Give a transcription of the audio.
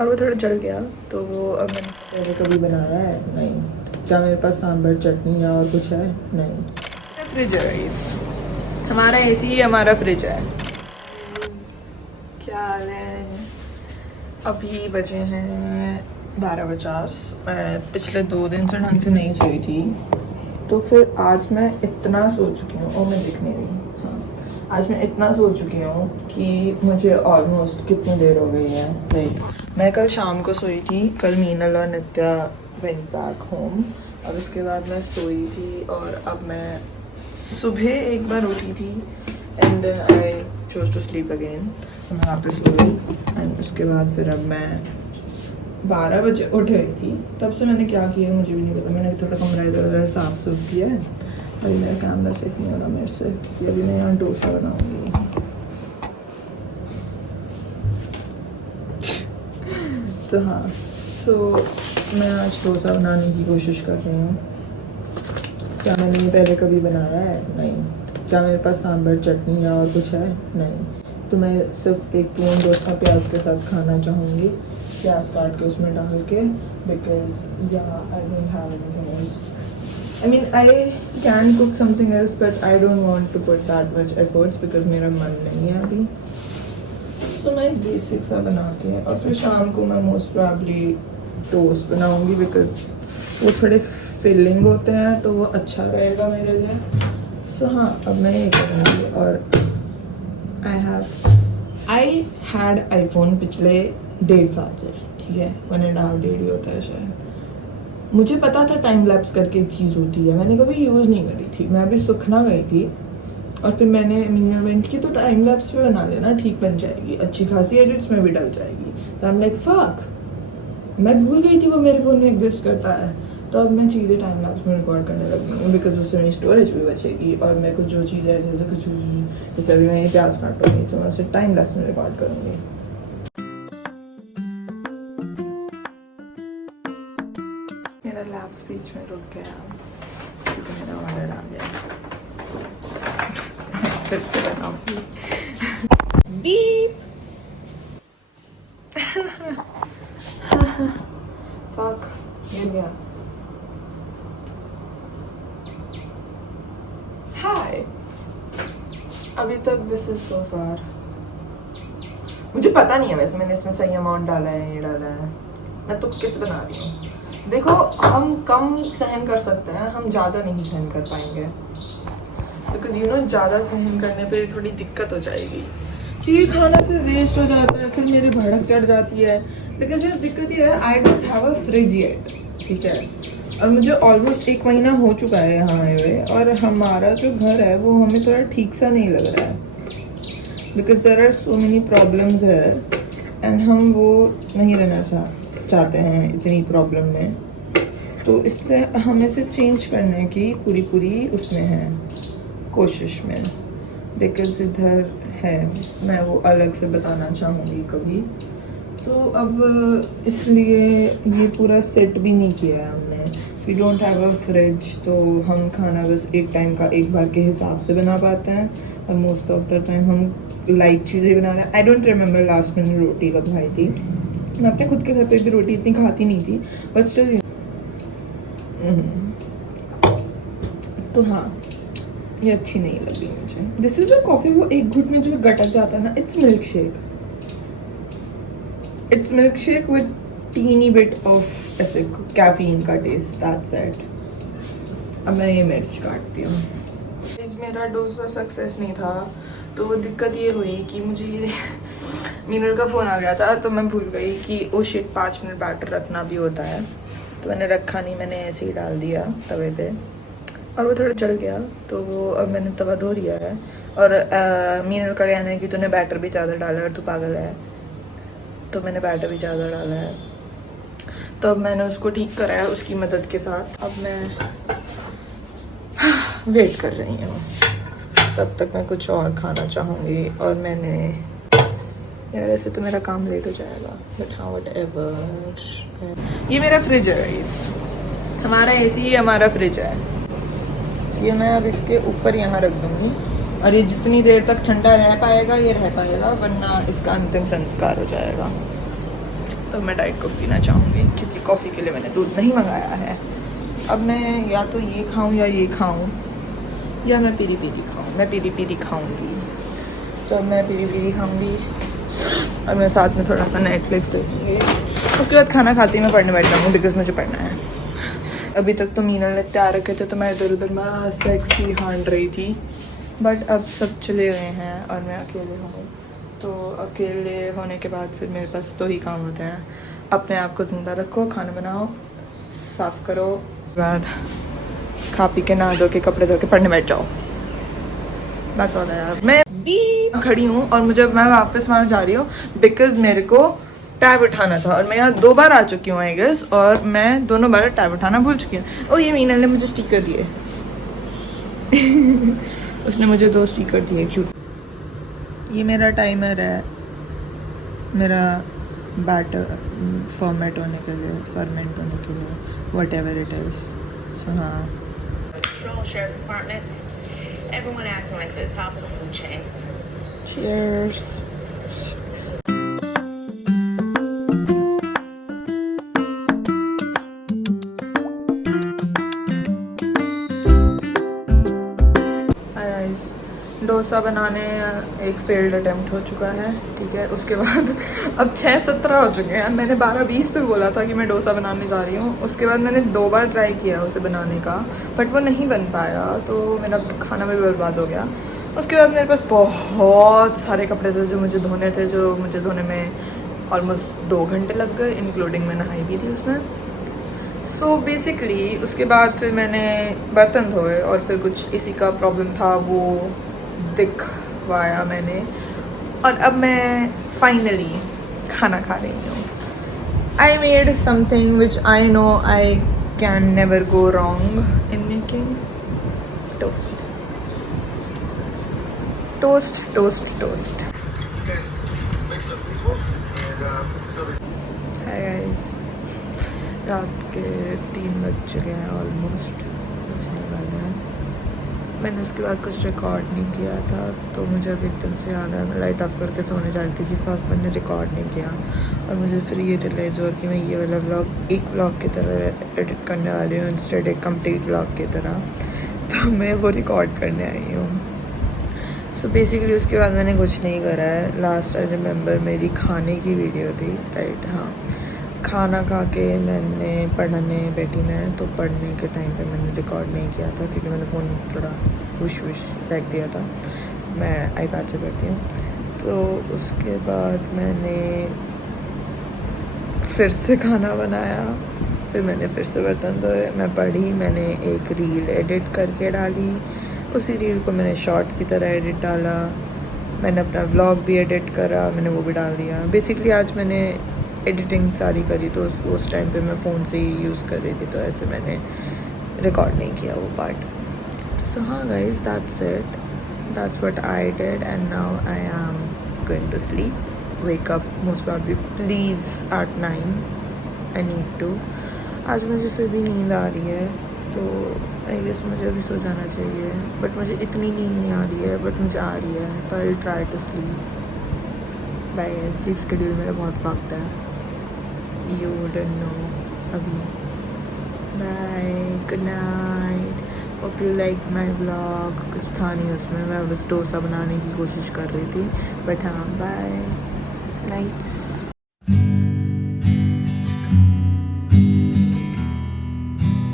और वो थोड़ा जल गया तो वो अब मैंने पहले कभी बनाया है नहीं। क्या मेरे पास सांभर चटनी या और कुछ है? नहीं। फ्रिज है गाइस, हमारा एसी ही हमारा फ्रिज है। क्या हाल है? अभी बजे हैं 12:50। मैं पिछले 2 दिन से ढंग से नहीं सोई थी, तो फिर आज मैं इतना सो चुकी हूँ। और मैं दिख नहीं रही, हाँ आज मैं इतना सो चुकी हूँ कि मुझे ऑलमोस्ट कितनी देर हो गई है नहीं। मैं कल शाम को सोई थी। कल मीनल और नित्या वेंट बैक होम और उसके बाद मैं सोई थी और अब मैं सुबह एक बार उठी थी and then I chose to sleep again. तो मैं वापस सो गई एंड उसके बाद फिर अब मैं 12 बजे उठ गई थी। तब से मैंने क्या किया मुझे भी नहीं पता। मैंने थोड़ा कमरा इधर उधर साफ सुफ किया है। अभी मेरा कैमरा सेट नहीं हो रहा मेरे से कि अभी मैं यहाँ डोसा बनाऊँगी। तो हाँ, सो मैं आज डोसा बनाने की कोशिश कर रही हूँ। क्या मैंने ये पहले कभी बनाया है? नहीं। क्या मेरे पास सांभर चटनी या और कुछ है? नहीं। तो मैं सिर्फ एक प्लेन डोसा प्याज के साथ खाना चाहूँगी, प्याज काट के उसमें डाल के, बिकॉज या I don't have anything else. I mean I can cook something else but I don't want to put that much efforts because मेरा मन नहीं है अभी। सो मैं बेसिक सा बना के और फिर शाम को मैं मोस्ट प्रॉब्ली टोस्ट बनाऊँगी बिकॉज वो थोड़े फिलिंग होते हैं तो वो अच्छा रहेगा मेरे लिए। सो हाँ, अब मैं ये करूँगी। और आई हैड आईफोन पिछले 1.5 साल से, ठीक है, 1.5 डेढ़ ही होता है शायद। मुझे पता था टाइम लैप्स करके एक चीज़ होती है, मैंने कभी यूज़ नहीं करी थी। मैं अभी सुखना गई थी और फिर मैंने मीनल की तो टाइम लैप्स पे बना लेना, ठीक बन जाएगी, अच्छी खासी एडिट्स में भी डल जाएगी। तो आई एम लाइक फक, मैं भूल गई थी वो मेरे फ़ोन में एग्जिस्ट करता है। तो अब मैं चीज़ें टाइम लैप्स में रिकॉर्ड करने लग गई हूँ बिकॉज उससे मेरी स्टोरेज भी बचेगी। और मेरे को जो चीज़ है जैसे कुछ, जैसे अभी मैं ये प्याज काटूँगी तो मैं उसे टाइम लैप्स में रिकॉर्ड करूँगी। मेरा लैप्स बीच में रुक गया क्योंकि मेरा ऑर्डर आ गया। फिर से बनाऊँगी। बीप। फक, गिर गया। हाय, अभी तक दिस इज सो फार। मुझे पता नहीं है वैसे मैंने इसमें सही अमाउंट डाला है नहीं डाला है। मैं तुक्के से बना रही हूँ। देखो, हम कम सहन कर सकते हैं, हम ज़्यादा नहीं सहन कर पाएंगे बिकॉज यू नो ज़्यादा सहन करने पे थोड़ी दिक्कत हो जाएगी क्योंकि खाना फिर वेस्ट हो जाता है, फिर मेरे भड़क चढ़ जाती है। बिकॉज यार दिक्कत ये है, आई don't have a fridge yet, ठीक है। और मुझे ऑलमोस्ट 1 महीना हो चुका है यहाँ आए हुए और हमारा जो घर है वो हमें थोड़ा ठीक सा नहीं लग रहा है because there are so many problems है एंड हम वो नहीं रहना चाहते हैं इतनी प्रॉब्लम में। तो इसलिए हमें से चेंज करने की पूरी उसमें है, कोशिश में। बिकॉज इधर है, मैं वो अलग से बताना चाहूँगी कभी। तो अब इसलिए ये पूरा सेट भी नहीं किया है हमने। We don't have a fridge, तो हम खाना बस एक टाइम का एक बार के हिसाब से बना पाते हैं और मोस्ट ऑफ द टाइम हम लाइट चीज़ें बना रहे हैं। आई डोंट रिमेंबर लास्ट मैंने रोटी कब खाई थी। मैं अपने खुद के घर पे भी रोटी इतनी खाती नहीं थी बट स्टिल। तो हाँ, ये अच्छी नहीं लगी मुझे। दिस इज अ कॉफ़ी, वो एक घुट में जो गटक जाता है ना, it's milk shake. It's milk shake with tiny bit of ऐसे कैफीन का टेस्ट, दैट्स इट। अब मैं ये मिर्च काटती हूँ। मेरा डोसा सक्सेस नहीं था तो वो दिक्कत ये हुई कि मुझे ये मीनल का फ़ोन आ गया था तो मैं भूल गई कि ओ शिट 5 मिनट बैटर रखना भी होता है। तो मैंने रखा नहीं, मैंने ऐसे ही डाल दिया तवे पे और वो थोड़ा जल गया। तो वो अब मैंने तवा धो लिया है और मीनल का कहना है कि तूने बैटर भी ज़्यादा डाला है और तू पागल है। तो मैंने बैटर भी ज़्यादा डाला है तो अब मैंने उसको ठीक करा है उसकी मदद के साथ। अब मैं वेट कर रही हूँ, तब तक मैं कुछ और खाना चाहूँगी। और मैंने यार ऐसे तो मेरा काम लेट हो जाएगा बट हाँ व्हाटएवर। ये मेरा फ्रिज है गाइस, हमारा एसी ही हमारा फ्रिज है। ये मैं अब इसके ऊपर यहाँ रख दूँगी और ये जितनी देर तक ठंडा रह पाएगा ये रह पाएगा, वरना इसका अंतिम संस्कार हो जाएगा। तो मैं डाइट कोक पीना चाहूँगी, क्योंकि कॉफ़ी के लिए मैंने दूध नहीं मंगाया है। अब मैं या तो ये खाऊँ या ये खाऊँ, या मैं पीरी पीरी खाऊँ। मैं पीरी पीरी खाऊँगी, तो अब मैं पीरी पीरी खाऊँगी और मैं साथ में थोड़ा सा नेटफ्लिक्स देखूँगी। उसके बाद खाना खाती मैं पढ़ने बैठ जाऊँगी, बिकॉज मुझे पढ़ना है। अभी तक तो मीना ने तैयार रखे थे, तो मैं इधर उधर मस्त सेक्सी हांड रही थी, बट अब सब चले गए हैं और मैं अकेले हूँ। तो अकेले होने के बाद फिर मेरे पास 2 ही काम होते हैं, अपने आप को ज़िंदा रखो, खाना बनाओ, साफ़ करो, बाद खा पी के नहा धो के कपड़े धो के पढ़ने बैठ जाओ। That's all I have। मैं भी खड़ी हूँ और मैं वापस वहाँ जा रही हूँ, बिकॉज मेरे को टैब उठाना था, और मैं यहाँ 2 बार आ चुकी हूँ आई गेस, और मैं दोनों बार टैब उठाना भूल चुकी हूँ। और ये मीना ने मुझे स्टिकर दिए उसने मुझे 2 स्टिकर दिए क्यूट। ये मेरा टाइमर है, मेरा बैटर फॉर्मेट होने के लिए, फॉर्मेंट होने के लिए, वट एवर इट इज। सो हाँ, Sheriff's Department. Everyone acting like the top of the food chain. cheers। Dosa बनाने एक फेल्ड अटेम्प्ट हो चुका है, ठीक है। उसके बाद अब 6:17 हो चुके हैं। मैंने 12:20 पे बोला था कि मैं डोसा बनाने जा रही हूँ। उसके बाद मैंने 2 बार ट्राई किया उसे बनाने का, बट वो नहीं बन पाया, तो मेरा खाना भी बर्बाद हो गया। उसके बाद मेरे पास बहुत सारे कपड़े थे जो मुझे धोने थे, जो मुझे धोने में ऑलमोस्ट 2 घंटे लग गए, इंक्लूडिंग मैं नहाई भी थी उसमें। सो बेसिकली उसके बाद फिर मैंने बर्तन धोए, और फिर कुछ इसी का प्रॉब्लम था, वो दिखवाया मैंने, और अब मैं फाइनली खाना खा रही हूँ। I made something which I know I can never go wrong in making. Toast toast toast toast. Hi guys, रात के 3 बज चुके हैं ऑलमोस्ट, बजने वाले हैं। मैंने उसके बाद कुछ रिकॉर्ड नहीं किया था, तो मुझे अब एकदम से याद आया। मैं लाइट ऑफ करके सोने जा रही थी कि फक मैंने रिकॉर्ड नहीं किया, और मुझे फिर ये रियलाइज़ हुआ कि मैं ये वाला व्लॉग एक व्लॉग की तरह एडिट करने वाली हूँ, इंस्टेड एक कंप्लीट व्लॉग की तरह। तो मैं वो रिकॉर्ड करने आई हूँ। सो बेसिकली उसके बाद मैंने कुछ नहीं करा है। लास्ट आई रिमेंबर मेरी खाने की वीडियो थी, राइट, हाँ। खाना खा के मैंने पढ़ने बैठी मैं, तो पढ़ने के टाइम पे मैंने रिकॉर्ड नहीं किया था, क्योंकि मैंने फ़ोन थोड़ा वुश फेंक दिया था। मैं आईपैड से पढ़ती हूँ। तो उसके बाद मैंने फिर से खाना बनाया, फिर मैंने फिर से बर्तन धोए, मैं पढ़ी, मैंने एक रील एडिट करके डाली, उसी रील को मैंने शॉर्ट की तरह एडिट डाला, मैंने अपना व्लॉग भी एडिट करा, मैंने वो भी डाल दिया। बेसिकली आज मैंने एडिटिंग सारी करी, तो उस टाइम पे मैं फ़ोन से ही यूज़ कर रही थी, तो ऐसे मैंने रिकॉर्ड नहीं किया वो पार्ट। सो हाँ guys, that's it, that's what I did, and now I am going to sleep, wake up most probably please at 9, I need to. आज मुझे फिर भी नींद आ रही है, तो आई गेस मुझे अभी सो जाना चाहिए, बट मुझे इतनी नींद नहीं आ रही है, बट मुझे आ रही है, तो I will try to sleep. Bye, sleep schedule मेरा बहुत फक्ड है, यू वुडंट नो अभी। Bye, good night, hope you like my vlog. कुछ था नहीं उसमें, मैं बस डोसा बनाने की कोशिश कर रही थी, बट हाँ, बाय, नाइट्स।